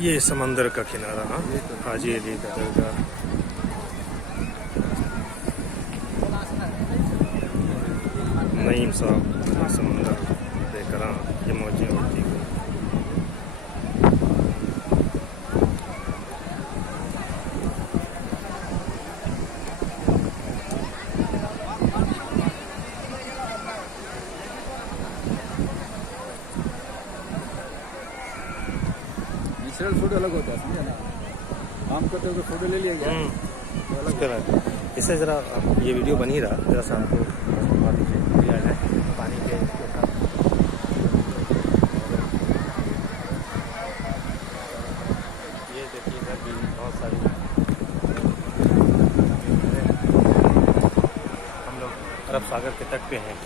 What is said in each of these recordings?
ये समंदर का किनारा। हाँ, हाजी अली का दरगाह। नईम साहब समंदर देखकर ये मौजें होती हैं। नेचुरल फूड अलग होता है, समझे ना। काम करते हुए फोटो ले लिया गया तो अलग है। इससे ज़रा ये वीडियो बन ही रहा, ज़रा सा आपको घुमा दीजिए दिया है पानी के साथ। ये देखिए इधर भी बहुत सारी हम लोग अरब सागर के तट पे हैं।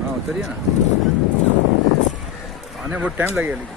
हाँ उतरिए ना, आने बहुत टाइम लगेगा लेकिन।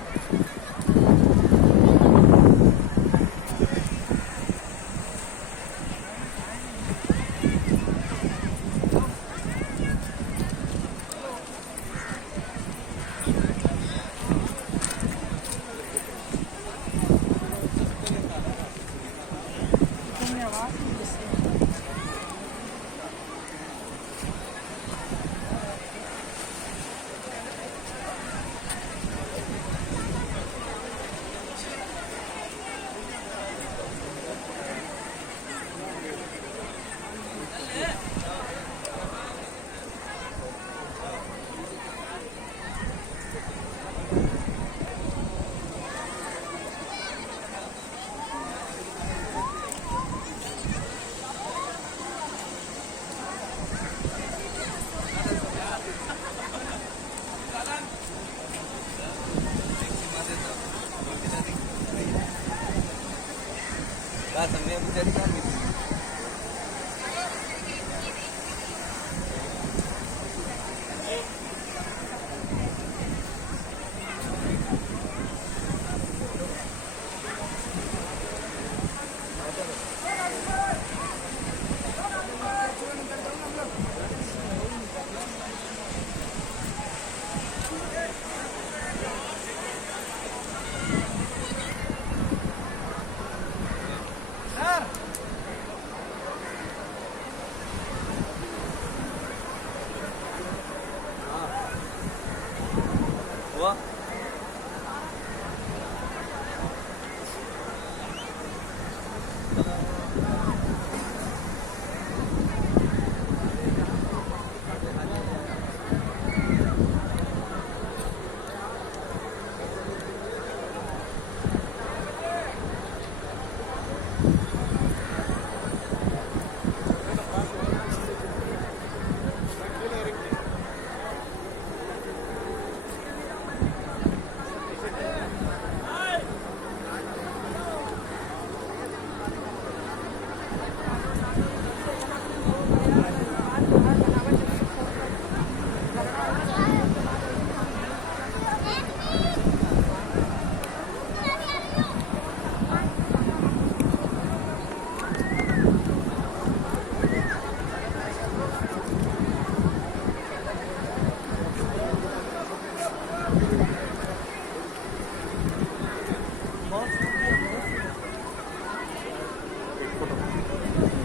हुआ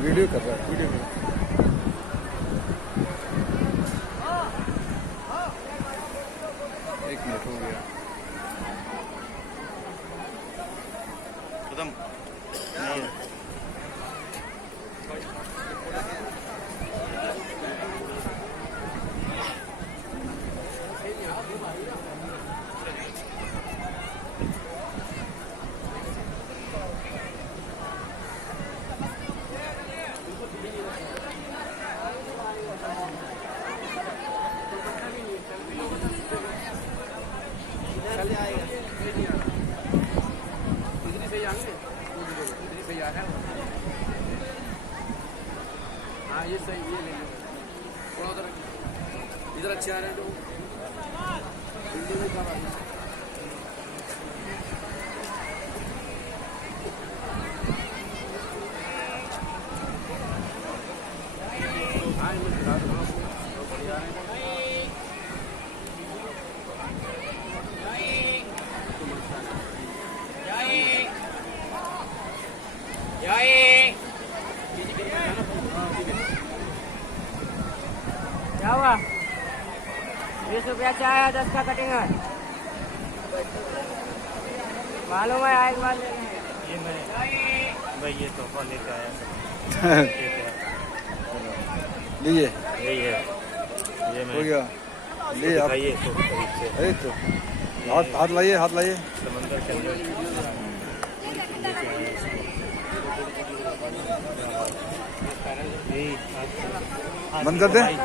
वीडियो कर रहा है, वीडियो कर रहा है। एक मिनट हो गया खत्म। हाँ ये सही, ये ले लो थोड़ा उधर इधर अच्छे आ रहे हैं तो हिंदी में कम आ रही है। हाँ इनमें दिखा दो। क्या हुआ? 20 रुपया चाय है, 10 का कटिंग है। मालूम है आए बार ले लेंगे। ये मैं भाई ये तोहफा लेके आया। ये क्या? लीजिए यही है। ये हो मैं गया ले आप दिखाइए तो करीब से अरे तो हाथ लाइए हाथ लाइए समंदर के अंदर यही बंद कर दे। यही